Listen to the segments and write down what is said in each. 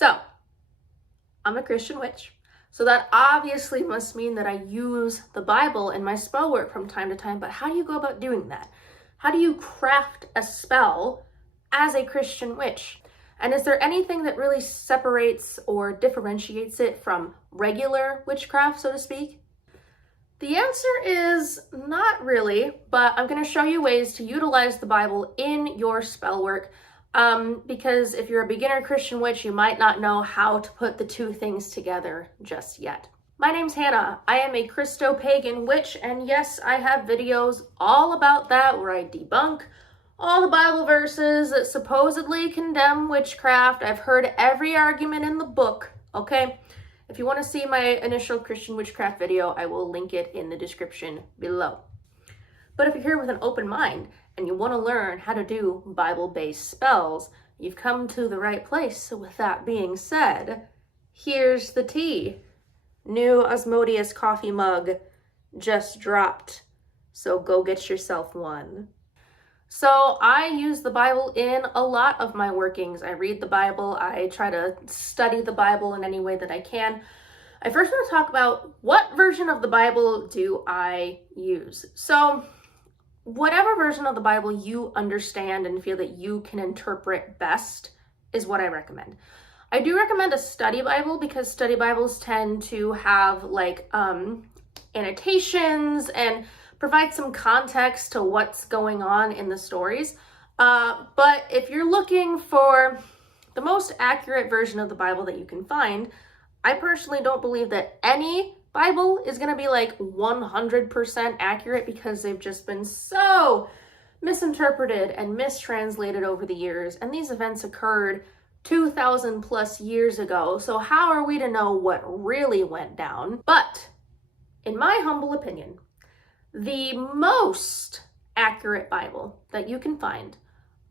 So, I'm a Christian witch, so that obviously must mean that I use the Bible in my spell work from time to time, but how do you go about doing that? How do you craft a spell as a Christian witch? And is there anything that really separates or differentiates it from regular witchcraft, so to speak? The answer is not really, but I'm going to show you ways to utilize the Bible in your spell work. Because if you're a beginner Christian witch, you might not know how to put the two things together just yet. My name's Hannah. I am a Christo-pagan witch, and yes, I have videos all about that where I debunk all the Bible verses that supposedly condemn witchcraft. I've heard every argument in the book, okay? If you want to see my initial Christian witchcraft video, I will link it in the description below. But if you're here with an open mind and you want to learn how to do Bible-based spells, you've come to the right place. So with that being said, here's the tea. New Asmodeus coffee mug just dropped, so go get yourself one. So I use the Bible in a lot of my workings. I read the Bible. I try to study the Bible in any way that I can. I first want to talk about what version of the Bible do I use. So whatever version of the Bible you understand and feel that you can interpret best is what I recommend. I do recommend a study Bible because study Bibles tend to have like annotations and provide some context to what's going on in the stories. But if you're looking for the most accurate version of the Bible that you can find, I personally don't believe that any Bible is going to be like 100% accurate because they've just been so misinterpreted and mistranslated over the years. And these events occurred 2,000 plus years ago. So how are we to know what really went down? But in my humble opinion, the most accurate Bible that you can find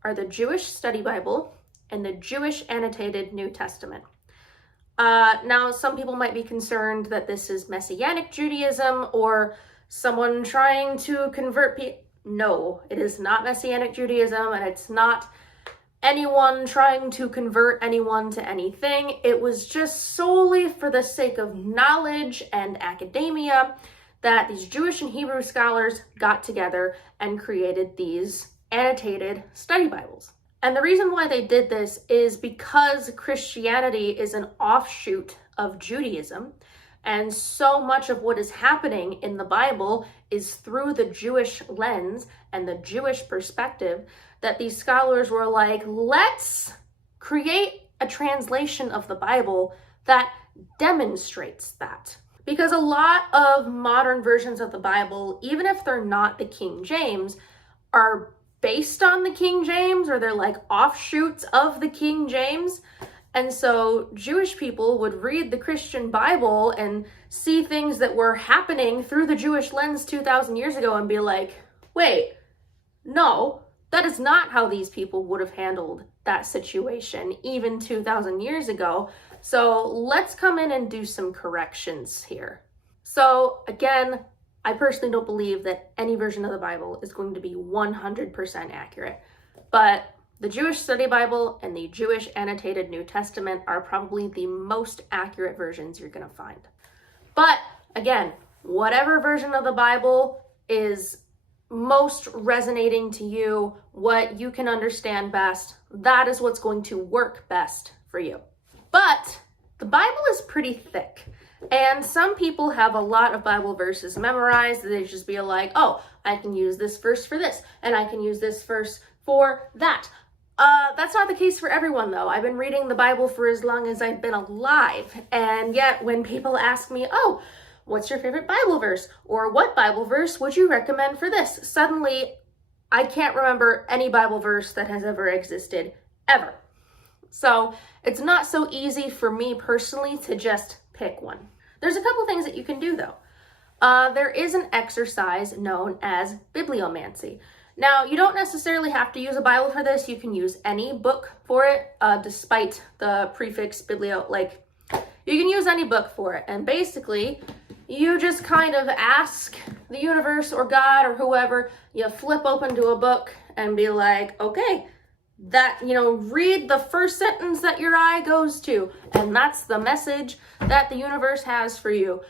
are the Jewish Study Bible and the Jewish Annotated New Testament. Now, some people might be concerned that this is Messianic Judaism or someone trying to convert people. No, it is not Messianic Judaism, and it's not anyone trying to convert anyone to anything. It was just solely for the sake of knowledge and academia that these Jewish and Hebrew scholars got together and created these annotated study Bibles. And the reason why they did this is because Christianity is an offshoot of Judaism, and so much of what is happening in the Bible is through the Jewish lens and the Jewish perspective that these scholars were like, let's create a translation of the Bible that demonstrates that. Because a lot of modern versions of the Bible, even if they're not the King James, are based on the King James, or they're like offshoots of the King James. And so Jewish people would read the Christian Bible and see things that were happening through the Jewish lens 2,000 years ago and be like, wait, no, that is not how these people would have handled that situation even 2,000 years ago. So let's come in and do some corrections here. So again, I personally don't believe that any version of the Bible is going to be 100% accurate, but the Jewish Study Bible and the Jewish Annotated New Testament are probably the most accurate versions you're going to find. But again, whatever version of the Bible is most resonating to you, what you can understand best, that is what's going to work best for you. But the Bible is pretty thick, and some people have a lot of Bible verses memorized. They just be like, oh, I can use this verse for this, and I can use this verse for that. That's not the case for everyone, though. I've been reading the Bible for as long as I've been alive, and yet when people ask me, oh, what's your favorite Bible verse? Or what Bible verse would you recommend for this? Suddenly, I can't remember any Bible verse that has ever existed, ever. So it's not so easy for me personally to just pick one. There's a couple things that you can do, though. There is an exercise known as bibliomancy. Now, you don't necessarily have to use a Bible for this. You can use any book for it, despite the prefix biblio. Like, you can use any book for it. And basically, you just kind of ask the universe or God or whoever, you flip open to a book and be like, okay, that, read the first sentence that your eye goes to, and that's the message that the universe has for you.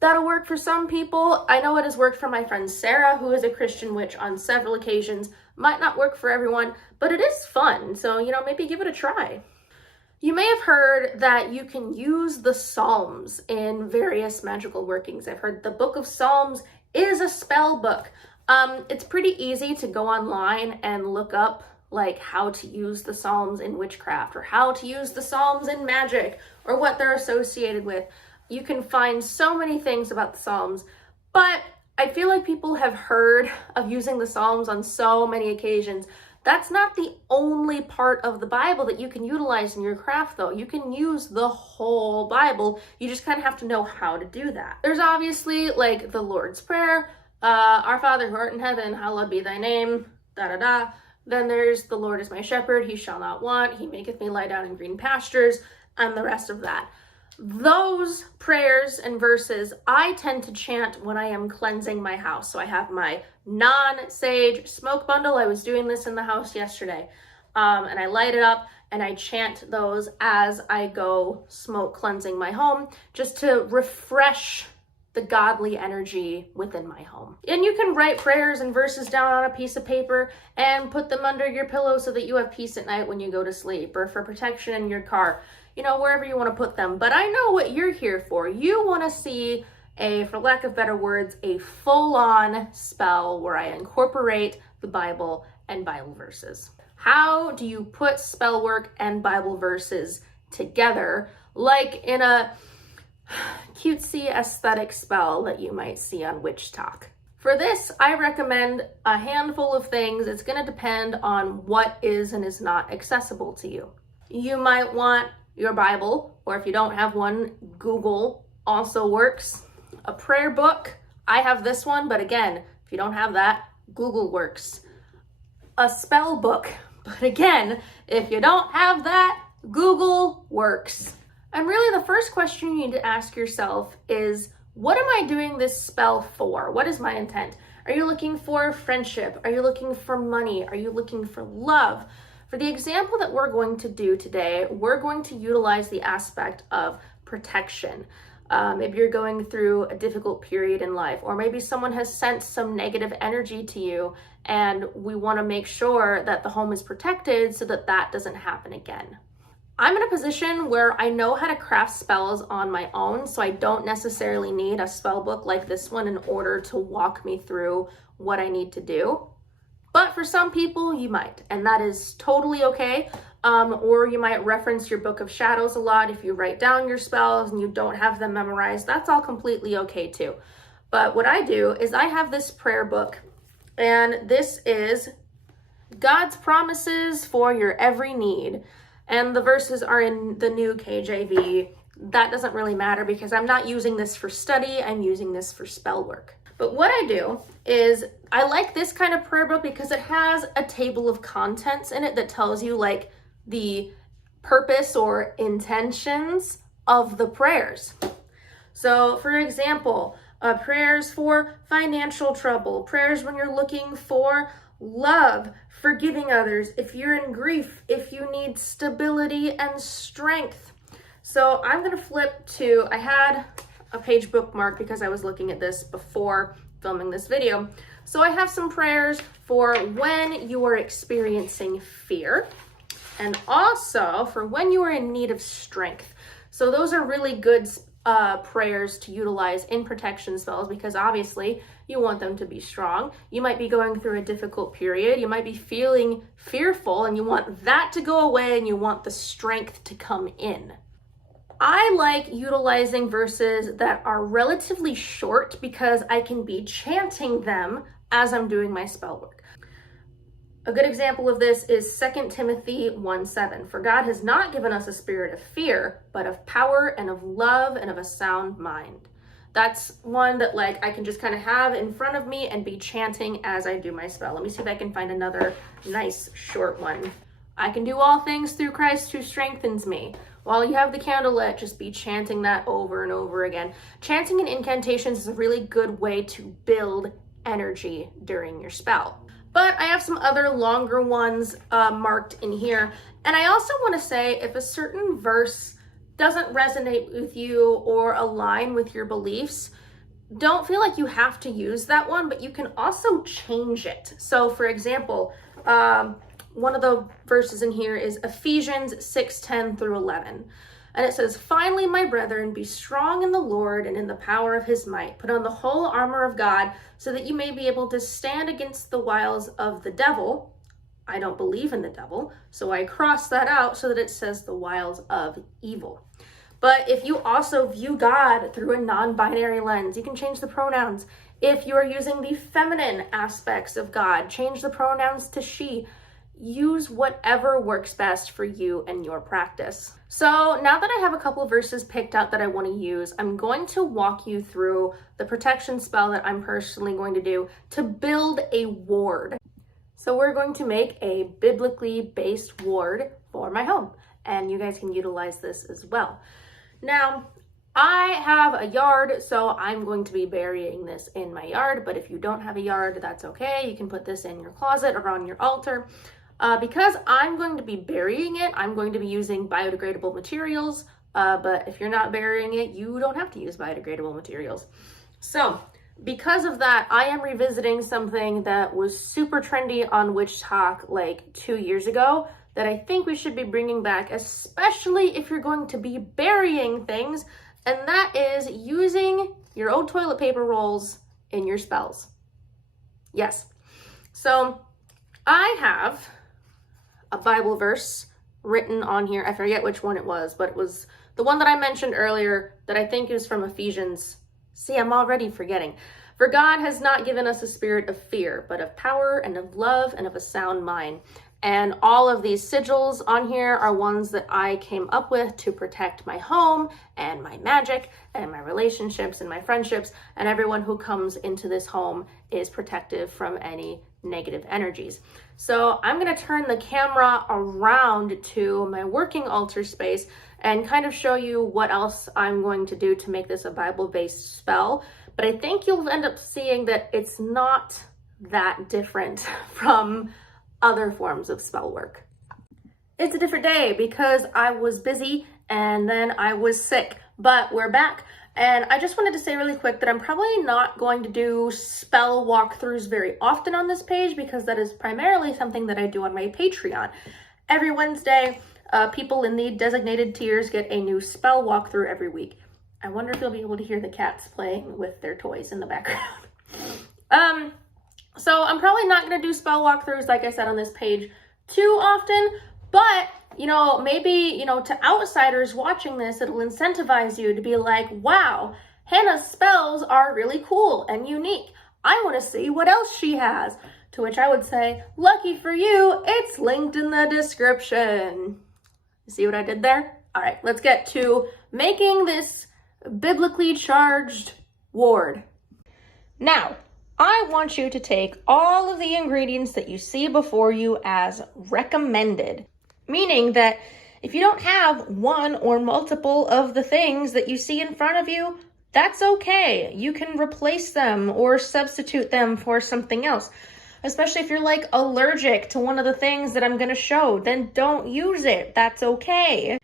That'll work for some people. I know it has worked for my friend Sarah, who is a Christian witch on several occasions. Might not work for everyone, but it is fun. So, maybe give it a try. You may have heard that you can use the Psalms in various magical workings. I've heard the Book of Psalms is a spell book. It's pretty easy to go online and look up like how to use the Psalms in witchcraft, or how to use the Psalms in magic, or what they're associated with. You can find so many things about the Psalms, but I feel like people have heard of using the Psalms on so many occasions. That's not the only part of the Bible that you can utilize in your craft, though. You can use the whole Bible. You just kind of have to know how to do that. There's obviously like the Lord's Prayer, Our Father who art in heaven, hallowed be thy name, da-da-da. Then there's the Lord is my shepherd, he shall not want, he maketh me lie down in green pastures, and the rest of that. Those prayers and verses I tend to chant when I am cleansing my house. So I have my non-sage smoke bundle. I was doing this in the house yesterday. And I light it up and I chant those as I go smoke cleansing my home, just to refresh the godly energy within my home. And you can write prayers and verses down on a piece of paper and put them under your pillow so that you have peace at night when you go to sleep, or for protection in your car, wherever you want to put them. But I know what you're here for. You want to see for lack of better words, a full-on spell where I incorporate the Bible and Bible verses. How do you put spell work and Bible verses together, like in a cutesy aesthetic spell that you might see on WitchTok? For this, I recommend a handful of things. It's going to depend on what is and is not accessible to you. You might want your Bible, or if you don't have one, Google also works. A prayer book. I have this one, but again, if you don't have that, Google works. A spell book. But again, if you don't have that, Google works. And really the first question you need to ask yourself is, what am I doing this spell for? What is my intent? Are you looking for friendship? Are you looking for money? Are you looking for love? For the example that we're going to do today, we're going to utilize the aspect of protection. Maybe you're going through a difficult period in life, or maybe someone has sent some negative energy to you, and we want to make sure that the home is protected so that that doesn't happen again. I'm in a position where I know how to craft spells on my own, so I don't necessarily need a spell book like this one in order to walk me through what I need to do. But for some people, you might, and that is totally okay. Or you might reference your Book of Shadows a lot if you write down your spells and you don't have them memorized. That's all completely okay too. But what I do is I have this prayer book, and this is God's promises for your every need. And the verses are in the new KJV. That doesn't really matter because I'm not using this for study, I'm using this for spell work. But what I do is I like this kind of prayer book because it has a table of contents in it that tells you like the purpose or intentions of the prayers. So for example, prayers for financial trouble, prayers when you're looking for love, forgiving others, if you're in grief, if you need stability and strength. So I'm going to flip to, I had a page bookmark because I was looking at this before filming this video. So I have some prayers for when you are experiencing fear, and also for when you are in need of strength. So those are really good prayers to utilize in protection spells because obviously you want them to be strong. You might be going through a difficult period. You might be feeling fearful and you want that to go away and you want the strength to come in. I like utilizing verses that are relatively short because I can be chanting them as I'm doing my spell work. A good example of this is 2 Timothy 1:7. For God has not given us a spirit of fear, but of power and of love and of a sound mind. That's one that like I can just kind of have in front of me and be chanting as I do my spell. Let me see if I can find another nice short one. I can do all things through Christ who strengthens me. While you have the candle lit, just be chanting that over and over again. Chanting and incantations is a really good way to build energy during your spell. but I have some other longer ones marked in here. And I also want to say, if a certain verse doesn't resonate with you or align with your beliefs, don't feel like you have to use that one, but you can also change it. So for example, one of the verses in here is Ephesians 6:10 through 11. And it says, "Finally, my brethren, be strong in the Lord and in the power of his might. Put on the whole armor of God so that you may be able to stand against the wiles of the devil." I don't believe in the devil, so I cross that out so that it says the wiles of evil. But if you also view God through a non-binary lens, you can change the pronouns. If you are using the feminine aspects of God, change the pronouns to she. Use whatever works best for you and your practice. So now that I have a couple of verses picked out that I want to use, I'm going to walk you through the protection spell that I'm personally going to do to build a ward. So we're going to make a biblically based ward for my home, and you guys can utilize this as well. Now, I have a yard, so I'm going to be burying this in my yard, but if you don't have a yard, that's okay. You can put this in your closet or on your altar. Because I'm going to be burying it, I'm going to be using biodegradable materials, but if you're not burying it, you don't have to use biodegradable materials. So because of that, I am revisiting something that was super trendy on WitchTok like 2 years ago that I think we should be bringing back, especially if you're going to be burying things, and that is using your old toilet paper rolls in your spells. Yes. So I have a Bible verse written on here. I forget which one it was, but it was the one that I mentioned earlier that I think is from Ephesians. See, I'm already forgetting. "For God has not given us a spirit of fear, but of power and of love and of a sound mind." And all of these sigils on here are ones that I came up with to protect my home and my magic and my relationships and my friendships, and everyone who comes into this home is protective from any negative energies. So I'm going to turn the camera around to my working altar space and kind of show you what else I'm going to do to make this a Bible-based spell. But I think you'll end up seeing that it's not that different from other forms of spell work. It's a different day because I was busy and then I was sick, but we're back. And I just wanted to say really quick that I'm probably not going to do spell walkthroughs very often on this page because that is primarily something that I do on my Patreon. Every Wednesday, people in the designated tiers get a new spell walkthrough every week. I wonder if you'll be able to hear the cats playing with their toys in the background. So I'm probably not going to do spell walkthroughs, like I said, on this page too often, but maybe, to outsiders watching this, it'll incentivize you to be like, wow, Hannah's spells are really cool and unique. I want to see what else she has. To which I would say, lucky for you, it's linked in the description. See what I did there? All right, let's get to making this biblically charged ward. Now, I want you to take all of the ingredients that you see before you as recommended, meaning that if you don't have one or multiple of the things that you see in front of you, that's okay. You can replace them or substitute them for something else. Especially if you're like allergic to one of the things that I'm going to show, then don't use it. That's okay.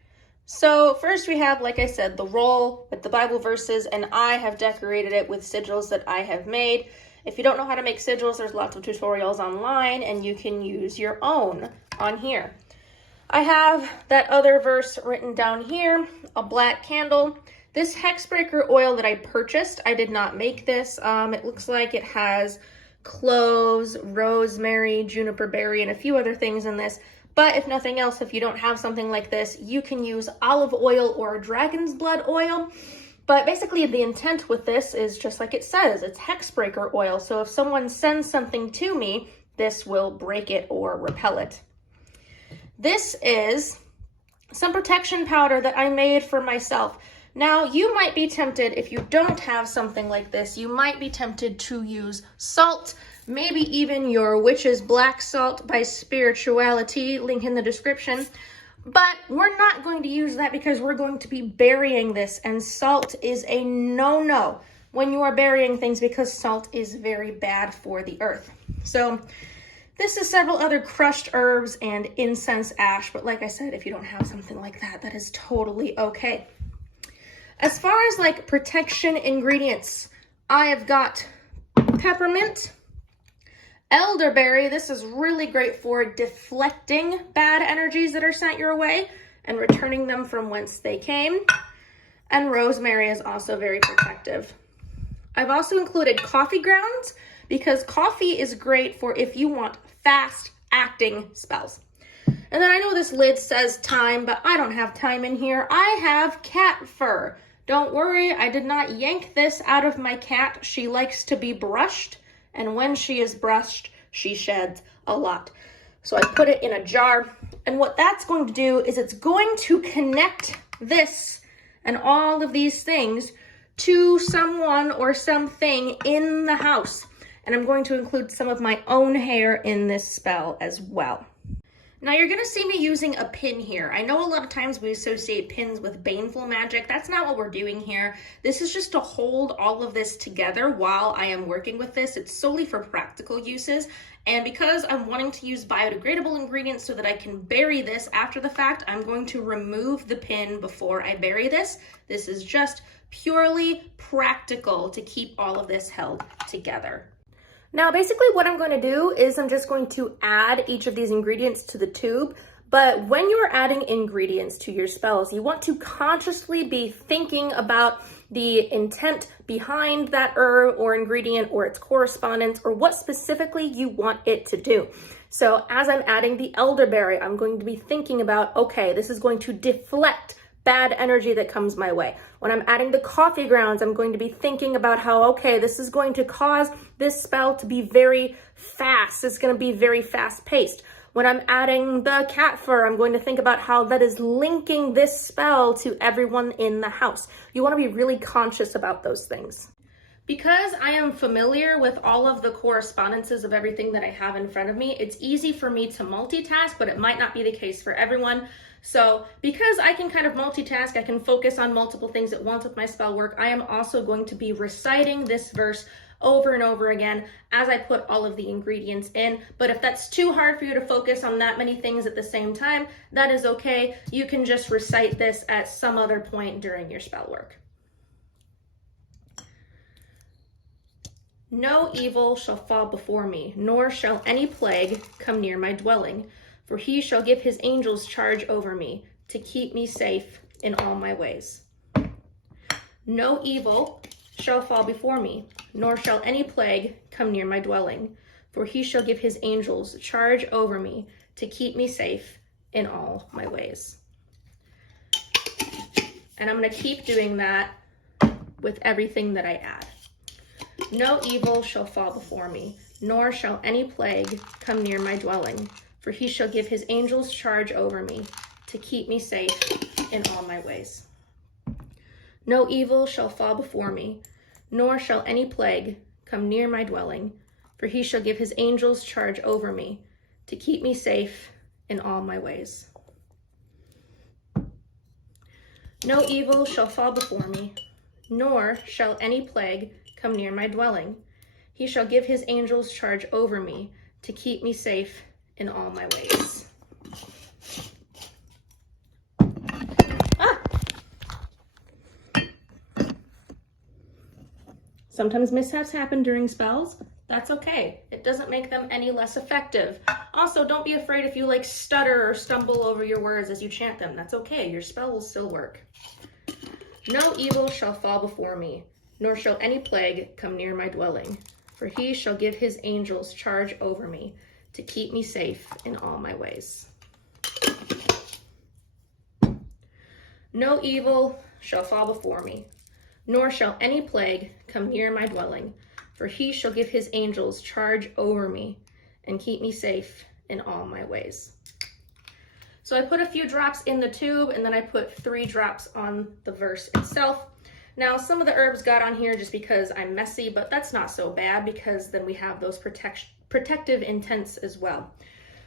So first we have, like I said, the roll with the Bible verses, and I have decorated it with sigils that I have made. If you don't know how to make sigils, there's lots of tutorials online, and you can use your own on here. I have that other verse written down here, a black candle. This Hexbreaker oil that I purchased, I did not make this. It looks like it has cloves, rosemary, juniper berry, and a few other things in this. But if nothing else, if you don't have something like this, you can use olive oil or dragon's blood oil. But basically the intent with this is just like it says, it's Hexbreaker oil. So if someone sends something to me, this will break it or repel it. This is some protection powder that I made for myself. Now, you might be tempted, if you don't have something like this, you might be tempted to use salt, maybe even your witch's black salt by Spirituality, link in the description. But we're not going to use that because we're going to be burying this, and salt is a no-no when you are burying things because salt is very bad for the earth. So This is several other crushed herbs and incense ash, but like I said, if you don't have something like that, that is totally okay. As far as like protection ingredients, I have got peppermint, elderberry. This is really great for deflecting bad energies that are sent your way and returning them from whence they came. And rosemary is also very protective. I've also included coffee grounds because coffee is great for if you want fast acting spells. And then I know this lid says thyme, but I don't have thyme in here. I have cat fur. Don't worry, I did not yank this out of my cat. She likes to be brushed, and when she is brushed, she sheds a lot. So I put it in a jar, and what that's going to do is it's going to connect this and all of these things to someone or something in the house. And I'm going to include some of my own hair in this spell as well. Now you're gonna see me using a pin here. I know a lot of times we associate pins with baneful magic. That's not what we're doing here. This is just to hold all of this together while I am working with this. It's solely for practical uses. And because I'm wanting to use biodegradable ingredients so that I can bury this after the fact, I'm going to remove the pin before I bury this. This is just purely practical to keep all of this held together. Now, basically what I'm going to do is I'm just going to add each of these ingredients to the tube. But when you're adding ingredients to your spells, you want to consciously be thinking about the intent behind that herb or ingredient or its correspondence or what specifically you want it to do. So as I'm adding the elderberry, I'm going to be thinking about, okay, this is going to deflect bad energy that comes my way. When I'm adding the coffee grounds, I'm going to be thinking about how, okay, this is going to cause this spell to be very fast. It's going to be very fast paced. When I'm adding the cat fur, I'm going to think about how that is linking this spell to everyone in the house. You want to be really conscious about those things. Because I am familiar with all of the correspondences of everything that I have in front of me, it's easy for me to multitask, but it might not be the case for everyone. So because I can kind of multitask, I can focus on multiple things at once with my spell work, I am also going to be reciting this verse over and over again as I put all of the ingredients in. But if that's too hard for you to focus on that many things at the same time, that is okay. You can just recite this at some other point during your spell work. No evil shall fall before me, nor shall any plague come near my dwelling. For he shall give his angels charge over me, to keep me safe in all my ways. No evil shall fall before me, nor shall any plague come near my dwelling. For he shall give his angels charge over me, to keep me safe in all my ways. And I'm going to keep doing that with everything that I add. No evil shall fall before me, nor shall any plague come near my dwelling. For he shall give his angels charge over me, to keep me safe in all my ways. No evil shall fall before me, nor shall any plague come near my dwelling. For he shall give his angels charge over me, to keep me safe in all my ways. No evil shall fall before me, nor shall any plague come near my dwelling. He shall give his angels charge over me, to keep me safe in all my ways. Sometimes mishaps happen during spells. That's okay. It doesn't make them any less effective. Also, don't be afraid if you like stutter or stumble over your words as you chant them. That's okay. Your spell will still work. No evil shall fall before me, nor shall any plague come near my dwelling. For he shall give his angels charge over me, to keep me safe in all my ways. No evil shall fall before me, nor shall any plague come near my dwelling. For he shall give his angels charge over me, and keep me safe in all my ways. So I put a few drops in the tube, and then I put 3 drops on the verse itself. Now, some of the herbs got on here just because I'm messy, but that's not so bad because then we have those protective intents as well.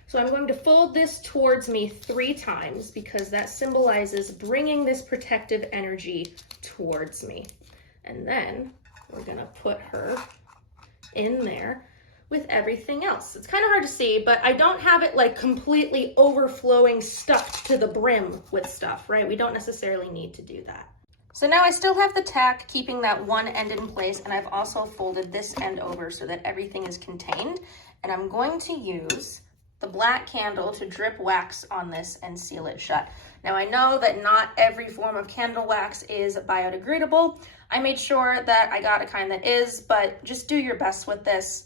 So I'm going to fold this towards me 3 times because that symbolizes bringing this protective energy towards me. And then we're gonna put her in there with everything else. It's kind of hard to see, but I don't have it like completely overflowing, stuffed to the brim with stuff, right? We don't necessarily need to do that. So now I still have the tack, keeping that one end in place, and I've also folded this end over so that everything is contained. And I'm going to use the black candle to drip wax on this and seal it shut. Now I know that not every form of candle wax is biodegradable. I made sure that I got a kind that is, but just do your best with this.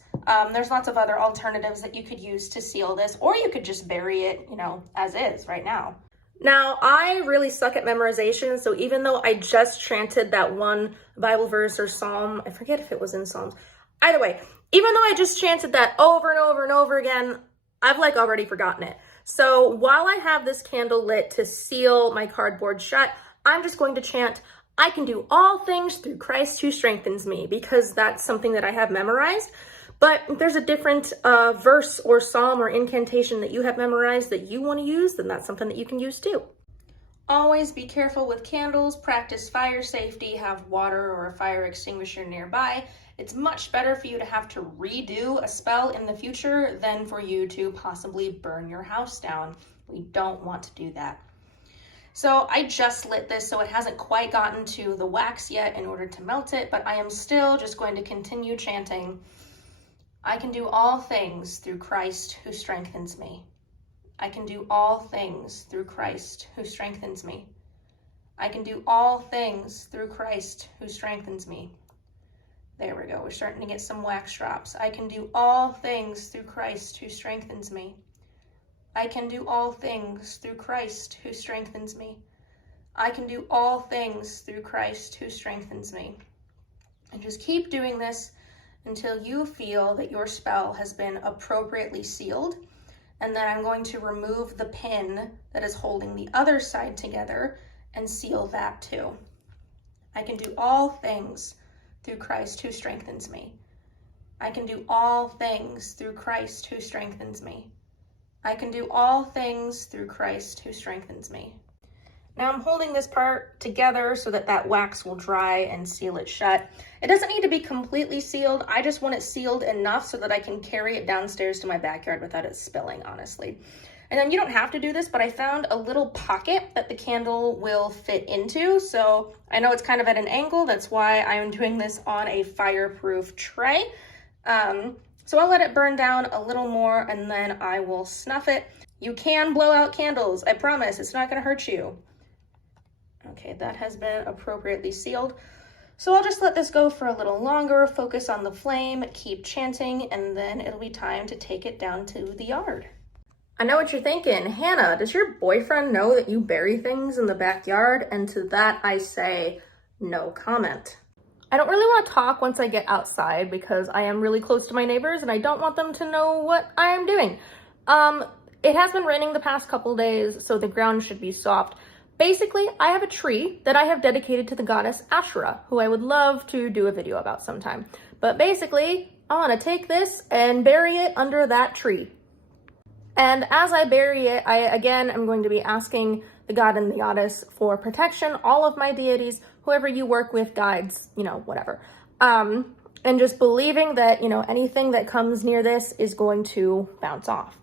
There's lots of other alternatives that you could use to seal this, or you could just bury it, you know, as is right now. Now, I really suck at memorization, so even though I just chanted that one Bible verse or psalm, I forget if it was in Psalms. Either way, even though I just chanted that over and over and over again, I've like already forgotten it. So while I have this candle lit to seal my cardboard shut, I'm just going to chant, I can do all things through Christ who strengthens me, because that's something that I have memorized. But if there's a different verse or psalm or incantation that you have memorized that you want to use, then that's something that you can use too. Always be careful with candles, practice fire safety, have water or a fire extinguisher nearby. It's much better for you to have to redo a spell in the future than for you to possibly burn your house down. We don't want to do that. So I just lit this, so it hasn't quite gotten to the wax yet in order to melt it, but I am still just going to continue chanting, I can do all things through Christ who strengthens me. I can do all things through Christ who strengthens me. I can do all things through Christ who strengthens me. There we go. We're starting to get some wax drops. I can do all things through Christ who strengthens me. I can do all things through Christ who strengthens me. I can do all things through Christ who strengthens me. And just keep doing this until you feel that your spell has been appropriately sealed. And then I'm going to remove the pin that is holding the other side together and seal that too. I can do all things through Christ who strengthens me. I can do all things through Christ who strengthens me. I can do all things through Christ who strengthens me. Now I'm holding this part together so that that wax will dry and seal it shut. It doesn't need to be completely sealed. I just want it sealed enough so that I can carry it downstairs to my backyard without it spilling, honestly. And then you don't have to do this, but I found a little pocket that the candle will fit into. So I know it's kind of at an angle. That's why I'm doing this on a fireproof tray. So I'll let it burn down a little more and then I will snuff it. You can blow out candles. I promise, it's not gonna hurt you. Okay, that has been appropriately sealed. So I'll just let this go for a little longer, focus on the flame, keep chanting, and then it'll be time to take it down to the yard. I know what you're thinking. Hannah, does your boyfriend know that you bury things in the backyard? And to that I say, no comment. I don't really want to talk once I get outside because I am really close to my neighbors and I don't want them to know what I am doing. It has been raining the past couple days, so the ground should be soft. Basically, I have a tree that I have dedicated to the goddess Asherah, who I would love to do a video about sometime. But basically, I want to take this and bury it under that tree. And as I bury it, again, I'm going to be asking the god and the goddess for protection, all of my deities, whoever you work with, guides, you know, whatever. And just believing that, you know, anything that comes near this is going to bounce off.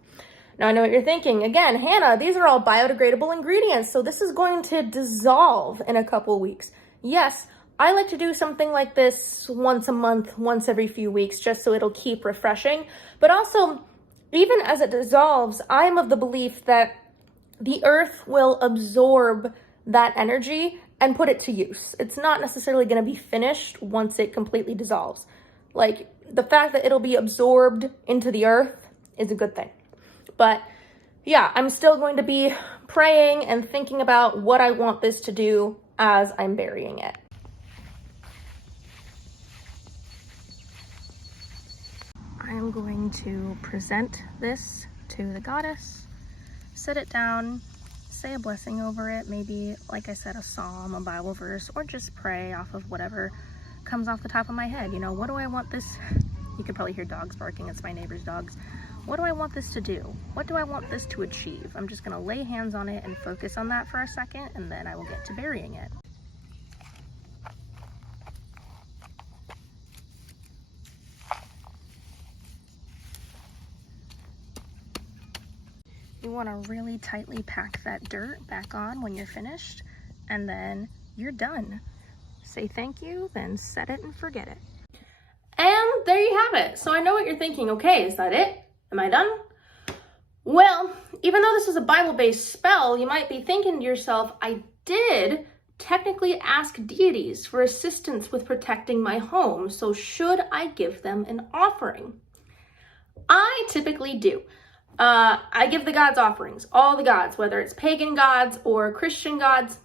Now I know what you're thinking. Again, Hannah, these are all biodegradable ingredients, so this is going to dissolve in a couple weeks. Yes, I like to do something like this once a month, once every few weeks, just so it'll keep refreshing. But also, even as it dissolves, I am of the belief that the earth will absorb that energy and put it to use. It's not necessarily going to be finished once it completely dissolves. Like, the fact that it'll be absorbed into the earth is a good thing. But yeah, I'm still going to be praying and thinking about what I want this to do as I'm burying it. I am going to present this to the goddess, set it down, say a blessing over it, maybe, like I said, a psalm, a Bible verse, or just pray off of whatever comes off the top of my head. You know, what do I want this? You could probably hear dogs barking. It's my neighbor's dogs. What do I want this to do? What do I want this to achieve? I'm just gonna lay hands on it and focus on that for a second, and then I will get to burying it. You want to really tightly pack that dirt back on when you're finished, and then you're done. Say thank you, then set it and forget it. And there you have it. So I know what you're thinking. Okay, is that it? Am I done? Well, even though this is a Bible-based spell, you might be thinking to yourself, I did technically ask deities for assistance with protecting my home, so should I give them an offering? I typically do. I give the gods offerings, all the gods, whether it's pagan gods or Christian gods.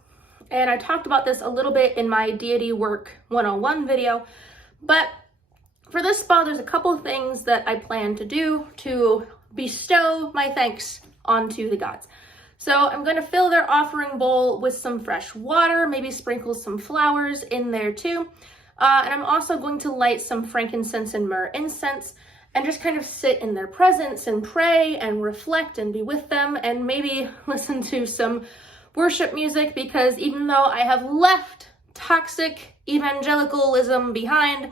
And I talked about this a little bit in my Deity Work 101 video. But for this spell, there's a couple of things that I plan to do to bestow my thanks onto the gods. So I'm going to fill their offering bowl with some fresh water, maybe sprinkle some flowers in there too. And I'm also going to light some frankincense and myrrh incense and just kind of sit in their presence and pray and reflect and be with them and maybe listen to some worship music, because even though I have left toxic evangelicalism behind,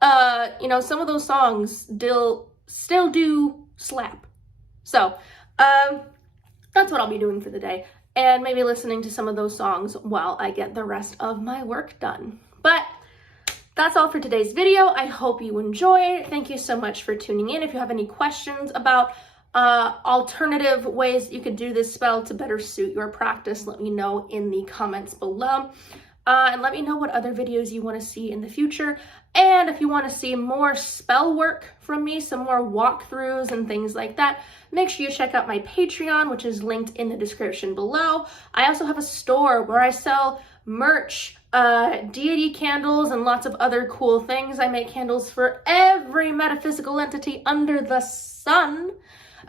some of those songs still do slap. So that's what I'll be doing for the day, and maybe listening to some of those songs while I get the rest of my work done. But that's all for today's video. I hope you enjoyed. Thank you so much for tuning in. If you have any questions about alternative ways you could do this spell to better suit your practice, let me know in the comments below. And let me know what other videos you want to see in the future. And if you want to see more spell work from me, some more walkthroughs and things like that, make sure you check out my Patreon, which is linked in the description below. I also have a store where I sell merch, deity candles, and lots of other cool things. I make candles for every metaphysical entity under the sun.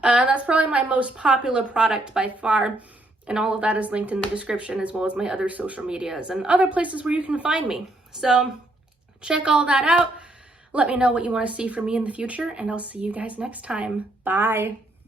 That's probably my most popular product by far. And all of that is linked in the description, as well as my other social medias and other places where you can find me. So check all that out. Let me know what you want to see from me in the future, and I'll see you guys next time. Bye.